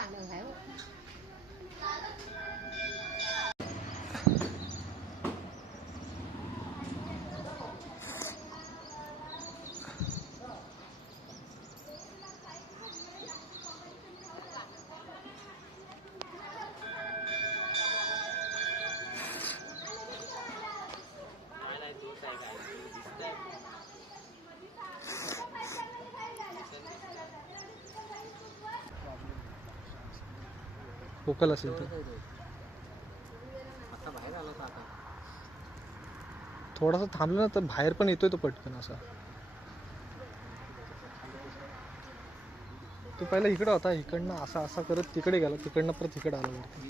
bạn được hiểu. Focal असेल तर. थोडासा थांबलं ना तर बाहेर पण येतोय तो पटकन असा. तो पहिला इकडं होता इकडनं असा असा करत तिकडे गेला तिकडनं परत इकडे आला वरती.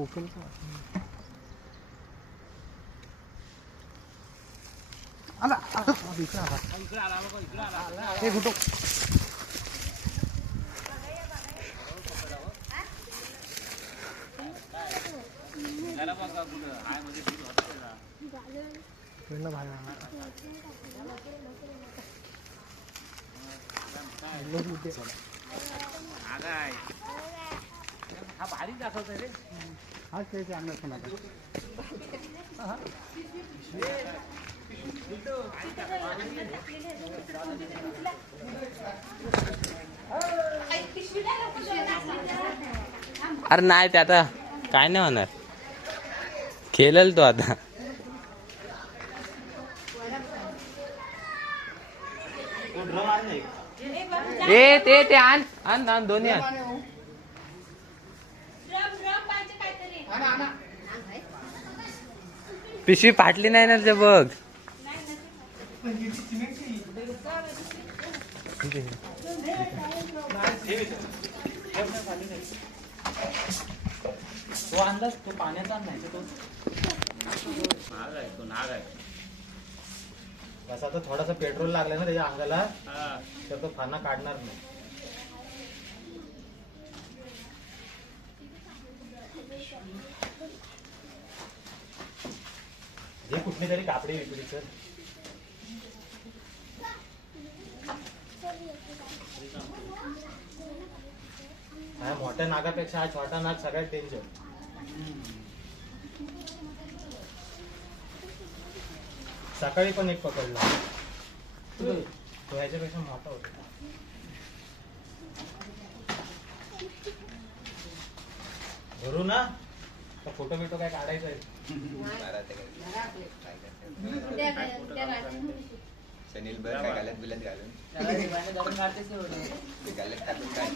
고금 알아 알아 어디 그라 봐 어디 그라 알아 거기 그라 알아 에 구독 왜나 봐야 I love you, dear. Agai. हा भारी दाखवतोय रे. हाच त्याचे अंगात पण आता. अरे नाही ते आता काय नाही होणार. खेळल तो आता. ए ते ते आण. आण आण दोन्ही आण. पिशवी फाटली नाही ना ते बघ. तो अंदाज तो पाण्याचा नाही तो महाग आहे तो? नाग आहे तसा तर थोडासा पेट्रोल लागला ना त्याच्या अंगाला तर तो खाना काढणार नाही. हे कुठली तरी कापडी विकली सर हा मोठ्या नागापेक्षा हा छोटा नाग सगळ्यात डेंजर सकाळी पण एक पकडला. तो ह्याच्यापेक्षा मोठा होता. धरू ना. तर फोटो बिटो काय काढायचा आहे? सनील बर काय घालत बिलत घालून? त्याला दिवाने धरून काढतेच एवढं. ते घालत टाकून काय?